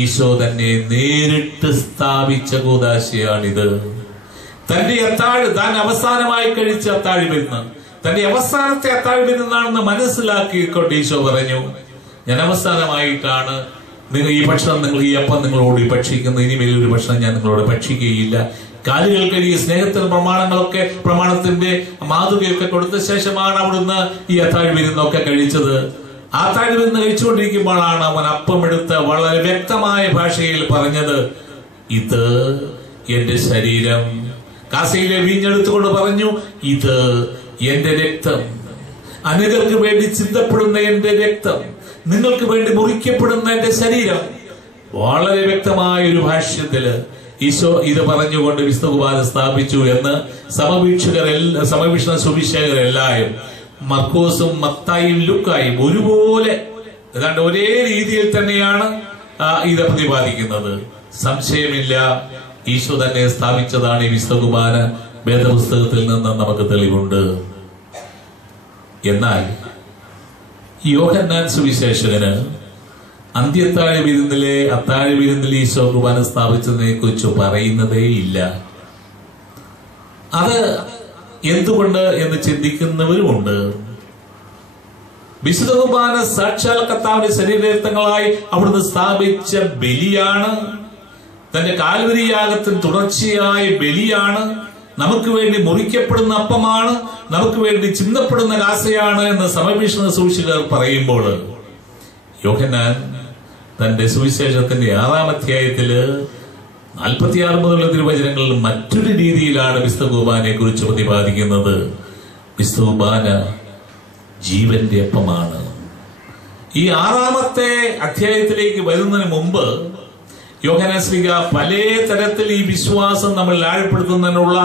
ഈശോ തന്നെ നേരിട്ട് സ്ഥാപിച്ച കൂദാശയാണിത്. തന്റെ താൻ അവസാനമായി കഴിച്ച അത്താഴി വിരുന്ന് തന്റെ അവസാനത്തെ അത്താഴി വിരുന്നാണെന്ന് മനസ്സിലാക്കിക്കൊണ്ട് ഈശോ പറഞ്ഞു, ഞാൻ അവസാനമായിട്ടാണ് ഈ ഭക്ഷണം ഈ അപ്പം നിങ്ങളോട് ഭക്ഷിക്കുന്നത്, ഇനി വലിയൊരു ഭക്ഷണം ഞാൻ നിങ്ങളോട് ഭക്ഷിക്കുകയില്ല. കാലുകൾ കഴുകി സ്നേഹത്തിന്റെ പ്രമാണത്തിന്റെ മാതൃകയൊക്കെ കൊടുത്ത ശേഷമാണ് അവിടുന്ന് ഈ അത്താഴ വിരുന്നൊക്കെ കഴിച്ചത്. അത്താഴ വിരുന്ന് കഴിച്ചുകൊണ്ടിരിക്കുമ്പോഴാണ് അവൻ അപ്പമെടുത്ത് വളരെ വ്യക്തമായ ഭാഷയിൽ പറഞ്ഞത്, ഇത് എന്റെ ശരീരം. കാസയിലെ വീഞ്ഞെടുത്തുകൊണ്ട് പറഞ്ഞു, ഇത് എന്റെ രക്തം, അനേകർക്ക് വേണ്ടി ചിന്തപ്പെടുന്ന എന്റെ രക്തം, നിങ്ങൾക്ക് വേണ്ടി മുറിക്കപ്പെടുന്ന എന്റെ ശരീരം. വളരെ വ്യക്തമായ ഒരു ഭാഷ്യത്തില് ഈശോ ഇത് പറഞ്ഞുകൊണ്ട് വിശുദ്ധ കുർബാന സ്ഥാപിച്ചു എന്ന് സമവീക്ഷണ സുവിശേഷകരെല്ലാവരും മർക്കോസും മത്തായും ലൂക്കായും ഒരുപോലെ ഏതാണ്ട് ഒരേ രീതിയിൽ തന്നെയാണ് ഇത് പ്രതിപാദിക്കുന്നത്. സംശയമില്ല, ഈശോ തന്നെ സ്ഥാപിച്ചതാണ് ഈ വിശുദ്ധ കുർബാന. വേദപുസ്തകത്തിൽ നിന്ന് നമുക്ക് തെളിവുണ്ട്. എന്നാൽ യോഹന്നാൻ സുവിശേഷകന് അന്ത്യത്താഴ വിരുന്നിൽ ഈശോ കുർബാന സ്ഥാപിച്ചതിനെ കുറിച്ച് പറയുന്നതേ ഇല്ല. അത് എന്തുകൊണ്ട് എന്ന് ചിന്തിക്കുന്നവരുമുണ്ട്. വിശുദ്ധ കുർബാന സാക്ഷാൽ കർത്താവിന്റെ ശരീരരക്തങ്ങളായി അവിടുന്ന് സ്ഥാപിച്ച ബലിയാണ്. തന്റെ കാൽവരി യാഗത്തിന് തുടർച്ചയായ ബലിയാണ്. നമുക്ക് വേണ്ടി മുറിക്കപ്പെടുന്ന അപ്പമാണ്, നമുക്ക് വേണ്ടി ചിന്തപ്പെടുന്ന കാസയാണ് എന്ന് സമവീക്ഷണ സുവിശേഷകർ പറയുമ്പോൾ യോഹന്നാൻ തന്റെ സുവിശേഷത്തിന്റെ 6 അധ്യായത്തില് 46 മുതലുള്ള തിരുവചനങ്ങളിൽ മറ്റൊരു രീതിയിലാണ് വിശുദ്ധ കുർബാനയെ കുറിച്ച് പ്രതിപാദിക്കുന്നത്. വിശുദ്ധ കുർബാന ജീവന്റെ അപ്പമാണ്. ഈ 6ാമത്തെ അധ്യായത്തിലേക്ക് വരുന്നതിന് മുമ്പ് യോഹന്നാൻ ശ്ലീഹ പല തരത്തിൽ ഈ വിശ്വാസം നമ്മൾ ആഴപ്പെടുത്തുന്നതിനുള്ള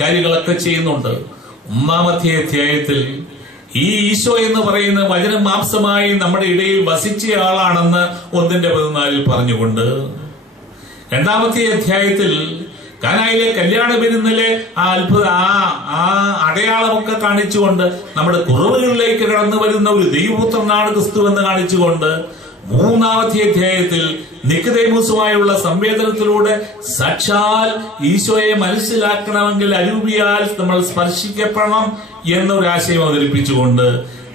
കാര്യങ്ങളൊക്കെ ചെയ്യുന്നുണ്ട്. 1ാമത്തെ അധ്യായത്തിൽ ഈ ഈശോ എന്ന് പറയുന്ന വചനം മാംസമായി നമ്മുടെ ഇടയിൽ വസിച്ച ആളാണെന്ന് 1:14 പറഞ്ഞുകൊണ്ട്, 2ാമത്തെ അധ്യായത്തിൽ കാനായിലെ കല്യാണ വിരുന്നിലെ ആ അടയാളമൊക്കെ കാണിച്ചുകൊണ്ട് നമ്മുടെ കുറവുകളിലേക്ക് കടന്നു വരുന്ന ഒരു ദൈവപുത്രനാണ് ക്രിസ്തു എന്ന് കാണിച്ചുകൊണ്ട് മൂന്നാമത്തെ അധ്യായത്തിൽ നിക്കോദേമോസുമായുള്ള സംവേദനത്തിലൂടെ സാക്ഷാൽ ഈശോയെ മനസ്സിലാക്കണമെങ്കിൽ അരൂപിയാൽ നമ്മൾ സ്പർശിക്കപ്പെടണം എന്നൊരാശയം അവതരിപ്പിച്ചുകൊണ്ട്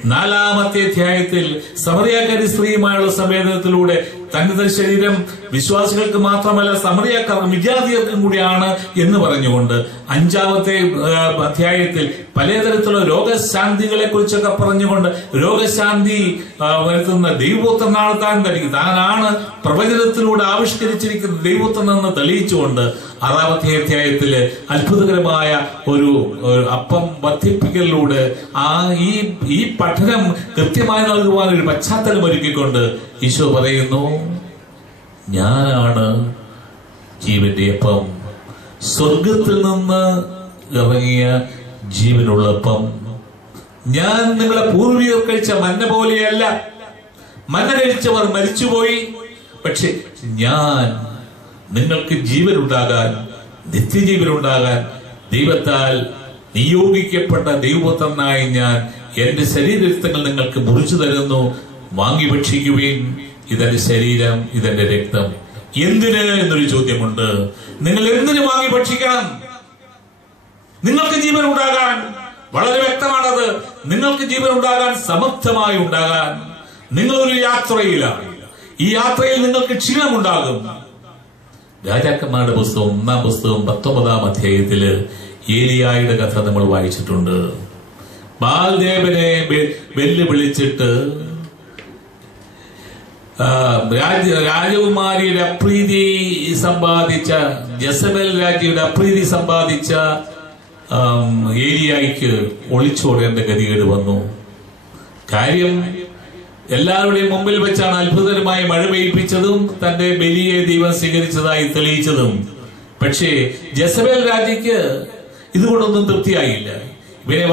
നാലാമത്തെ അധ്യായത്തിൽ സമറിയാക്കാരി സ്ത്രീയുമായുള്ള സംവേദനത്തിലൂടെ തന്റെ ശരീരം വിശ്വാസികൾക്ക് മാത്രമല്ല സമറിയാക്കാർക്കും വിജാതിയർക്കും കൂടിയാണ് എന്ന് പറഞ്ഞുകൊണ്ട് അഞ്ചാമത്തെ അധ്യായത്തിൽ പലതരത്തിലുള്ള രോഗശാന്തികളെ കുറിച്ചൊക്കെ പറഞ്ഞുകൊണ്ട് രോഗശാന്തി വരുത്തുന്ന ദൈവപുത്രനാണ് താനാണ് പ്രവചനത്തിലൂടെ ആവിഷ്കരിച്ചിരിക്കുന്ന ദൈവപുത്രൻ എന്ന് തെളിയിച്ചുകൊണ്ട് ആറാമത്തെ അധ്യായത്തില് അത്ഭുതകരമായ ഒരു അപ്പം വർദ്ധിപ്പിക്കലിലൂടെ ഈ പഠനം കൃത്യമായി നൽകുവാൻ ഒരു പശ്ചാത്തലം ഒരുക്കിക്കൊണ്ട് ഈശോ പറയുന്നു, ഞാനാണ് ജീവന്റെ അപ്പം, സ്വർഗത്തിൽ നിന്ന് ഇറങ്ങിയ ജീവനുള്ള അപ്പം. ഞാൻ നിങ്ങളെ പൂർവികർ കഴിച്ച മന്ന പോലെയല്ല. മന്ന കഴിച്ചവർ മരിച്ചുപോയി. പക്ഷെ ഞാൻ നിങ്ങൾക്ക് ജീവനുണ്ടാകാൻ, നിത്യജീവനുണ്ടാകാൻ ദൈവത്താൽ നിയോഗിക്കപ്പെട്ട ദൈവപുത്രനായി ഞാൻ എന്റെ ശരീരരക്തങ്ങൾ നിങ്ങൾക്ക് മുറിച്ചു തരുന്നു. വാങ്ങി ഭക്ഷിക്കുവിൻ, ഇതെന്റെ ശരീരം, ഇതെന്റെ രക്തം. എന്തിന് എന്നൊരു ചോദ്യമുണ്ട്. നിങ്ങൾ എന്തിനു വാങ്ങി ഭക്ഷിക്കണം? നിങ്ങൾക്ക് ജീവൻ ഉണ്ടാകാൻ. വളരെ വ്യക്തമാണത്. നിങ്ങൾക്ക് ജീവൻ ഉണ്ടാകാൻ, സമർത്ഥമായി ഉണ്ടാകാൻ. നിങ്ങളൊരു യാത്രയിലാണ്. ഈ യാത്രയിൽ നിങ്ങൾക്ക് ക്ഷീണമുണ്ടാകും. രാജാക്കന്മാരുടെ പുസ്തകം 1-ാം പുസ്തകം 19-ാം അധ്യായത്തില് ഏലിയായുടെ കഥ നമ്മൾ വായിച്ചിട്ടുണ്ട്. ബാൽദേവനെ വെല്ലുവിളിച്ചിട്ട് രാജകുമാരിയുടെ അപ്രീതി സമ്പാദിച്ച, ജസബേൽ രാജ്യയുടെ അപ്രീതി സമ്പാദിച്ച ഏലിയായിക്ക് ഒളിച്ചോടേണ്ട ഗതികേട് വന്നു. കാര്യം എല്ലാവരുടെയും മുമ്പിൽ വെച്ചാണ് അത്ഭുതകരമായി മഴ പെയ്യിപ്പിച്ചതും തന്റെ ബലിയെ ദൈവം സ്വീകരിച്ചതായി തെളിയിച്ചതും. പക്ഷേ ജസബേൽ രാജ്യക്ക് ഇതുകൊണ്ടൊന്നും തൃപ്തിയായില്ല. ഇവനെ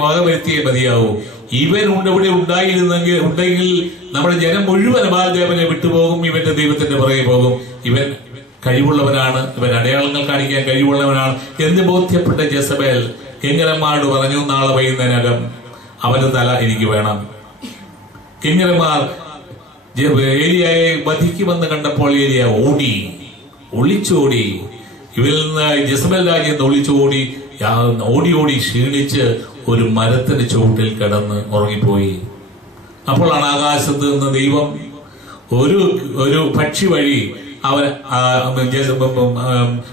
വകവരുത്തിയേ മതിയാവൂ. ഇവൻ ഇവിടെ ഉണ്ടെങ്കിൽ നമ്മുടെ ജനം മുഴുവൻ ബാൽദേവനെ വിട്ടുപോകും, ഇവന്റെ ദൈവത്തിന്റെ പുറകെ പോകും. ഇവൻ കഴിവുള്ളവനാണ്, ഇവൻ അടയാളങ്ങൾ കാണിക്കാൻ കഴിവുള്ളവനാണ് എന്ന് ബോധ്യപ്പെട്ട ജസബേൽ കിങ്കരന്മാരോട് പറഞ്ഞു, നാളെ വൈകുന്നതിനകം അവന്റെ തല എനിക്ക് വേണം. കിങ്കരന്മാർ ഏലിയായെ വധിക്കുമെന്ന് കണ്ടപ്പോൾ ഏലിയ ഒളിച്ചോടി. ഇവരിൽ നിന്ന് ജസബേൽ രാജ്യം ഒളിച്ചോടി ഓടി ക്ഷീണിച്ച് ഒരു മരത്തിന്റെ ചുവട്ടിൽ കിടന്ന് ഉറങ്ങിപ്പോയി. അപ്പോഴാണ് ആകാശത്ത് നിന്ന് ദൈവം ഒരു പക്ഷി വഴി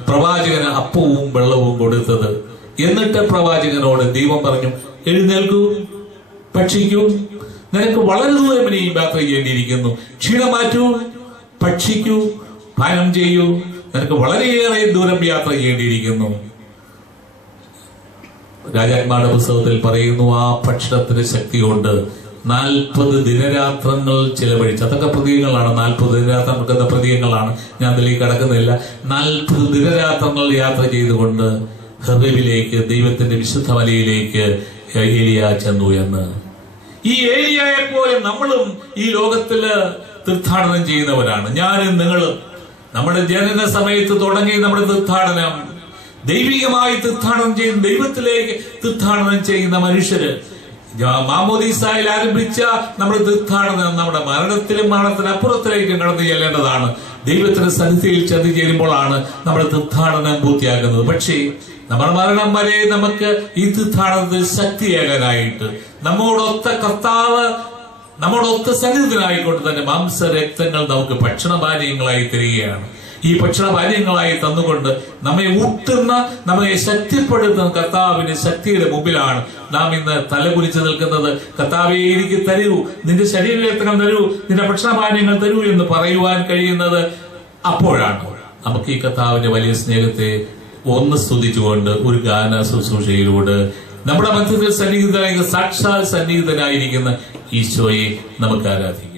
പ്രവാചകന് അപ്പവും വെള്ളവും കൊടുത്തത്. എന്നിട്ട് പ്രവാചകനോട് ദൈവം പറഞ്ഞു, എഴുന്നേൽക്കൂ, ഭക്ഷിക്കൂ, നിനക്ക് വളരെ ദൂരം ഇനിയും യാത്ര ചെയ്യേണ്ടിയിരിക്കുന്നു. ക്ഷീണം മാറ്റൂ, ഭക്ഷിക്കൂ, പാനം ചെയ്യൂ, നിനക്ക് വളരെയേറെ ദൂരം യാത്ര ചെയ്യേണ്ടിയിരിക്കുന്നു. രാജാക്കന്മാരുടെ പുസ്തകത്തിൽ പറയുന്നു, ആ ഭക്ഷണത്തിന്റെ ശക്തി കൊണ്ട് 40 ദിനരാത്രങ്ങൾ ചിലവഴിച്ച്, അതൊക്കെ പ്രതീകങ്ങളാണ്. 40 ദിനരാത്രങ്ങൾക്ക് പ്രതീകങ്ങളാണ്, ഞാൻ അതിലേക്ക് കടക്കുന്നില്ല. 40 ദിനരാത്രങ്ങൾ യാത്ര ചെയ്തുകൊണ്ട് ഹെറേബിലേക്ക്, ദൈവത്തിന്റെ വിശുദ്ധ മലയിലേക്ക് ഏലിയ ചെന്നു എന്ന്. ഈ ഏലിയയെ പോലെ നമ്മളും ഈ ലോകത്തില് തീർത്ഥാടനം ചെയ്യുന്നവരാണ്. ഞാനും നിങ്ങളും. നമ്മുടെ ജനന സമയത്ത് തുടങ്ങി നമ്മുടെ തീർത്ഥാടനം, ദൈവികമായി തീർത്ഥാടനം ചെയ്യുന്ന, ദൈവത്തിലേക്ക് തീർത്ഥാടനം ചെയ്യുന്ന മനുഷ്യര്. മാമോദീസായിൽ ആരംഭിച്ച നമ്മുടെ തീർത്ഥാടനം നമ്മുടെ മരണത്തിനപ്പുറത്തിലേക്കും കടന്നു ചെല്ലേണ്ടതാണ്. ദൈവത്തിന്റെ സന്നിധിയിൽ ചെന്ന് ചേരുമ്പോഴാണ് നമ്മുടെ തീർത്ഥാടനം പൂർത്തിയാക്കുന്നത്. പക്ഷേ നമ്മുടെ മരണം വരെ നമുക്ക് ഈ തീർത്ഥാടനത്തിൽ ശക്തിയേകാനായിട്ട് നമ്മോടൊത്ത കർത്താവ് നമ്മോടൊത്ത സന്നിധിനായിക്കൊണ്ട് തന്നെ മാംസരക്തങ്ങൾ നമുക്ക് ഭക്ഷണപാനീയങ്ങളായി തരികയാണ്. ഈ ഭക്ഷണപാനീയങ്ങളായി തന്നുകൊണ്ട് നമ്മെ ഊട്ടുന്ന, നമ്മെ ശക്തിപ്പെടുത്തുന്ന കർത്താവിന്റെ ശക്തിയുടെ മുമ്പിലാണ് നാം ഇന്ന് തലകുലിച്ചു നിൽക്കുന്നത്. കർത്താവേ, എനിക്ക് തരൂ, നിന്റെ ശരീരരക്തങ്ങൾ തരൂ, നിന്റെ ഭക്ഷണപാനീയങ്ങൾ തരൂ എന്ന് പറയുവാൻ കഴിയുന്നത് അപ്പോഴാണ്. നമുക്ക് ഈ കർത്താവിന്റെ വലിയ സ്നേഹത്തെ ഒന്ന് സ്തുതിച്ചുകൊണ്ട് ഒരു ഗാന ശുശ്രൂഷയിലൂടെ നമ്മുടെ മധ്യത്തിൽ സാക്ഷാൽ സന്നിഹിതനായിരിക്കുന്ന ഈശോയെ നമുക്ക് ആരാധിക്കാം.